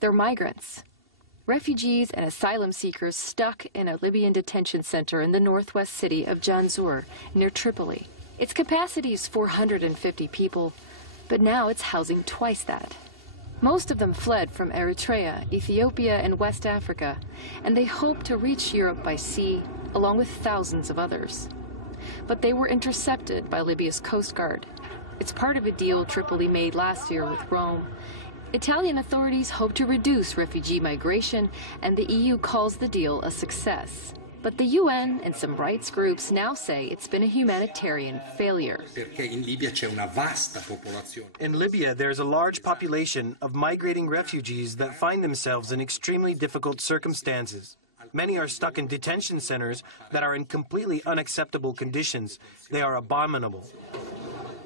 They're migrants, refugees and asylum seekers stuck in a Libyan detention center in the northwest city of Janzur, near Tripoli. Its capacity is 450 people, but now it's housing twice that. Most of them fled from Eritrea, Ethiopia, and West Africa, and they hope to reach Europe by sea, along with thousands of others. But they were intercepted by Libya's Coast Guard. It's part of a deal Tripoli made last year with Rome. Italian authorities hope to reduce refugee migration, and the EU calls the deal a success. But the UN and some rights groups now say it's been a humanitarian failure. In Libya, there's a large population of migrating refugees that find themselves in extremely difficult circumstances. Many are stuck in detention centers that are in completely unacceptable conditions. They are abominable.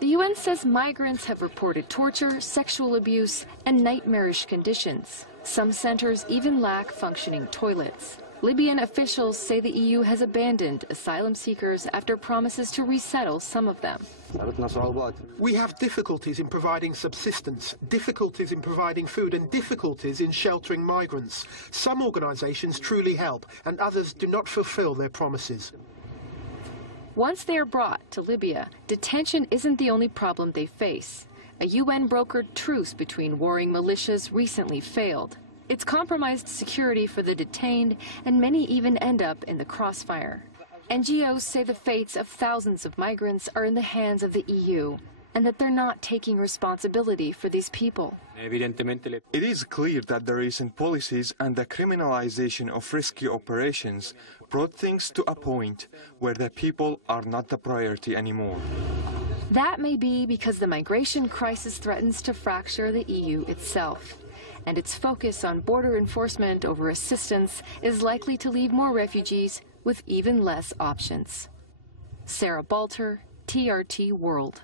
The UN says migrants have reported torture, sexual abuse, and nightmarish conditions. Some centers even lack functioning toilets. Libyan officials say the EU has abandoned asylum seekers after promises to resettle some of them. We have difficulties in providing subsistence, difficulties in providing food, and difficulties in sheltering migrants. Some organizations truly help, and others do not fulfill their promises. Once they are brought to Libya, detention isn't the only problem they face. A UN-brokered truce between warring militias recently failed. It's compromised security for the detained, and many even end up in the crossfire. NGOs say the fates of thousands of migrants are in the hands of the EU, and that they're not taking responsibility for these people. It is clear that the recent policies and the criminalization of rescue operations brought things to a point where the people are not the priority anymore. That may be because the migration crisis threatens to fracture the EU itself, and its focus on border enforcement over assistance is likely to leave more refugees with even less options. Sarah Balter, TRT World.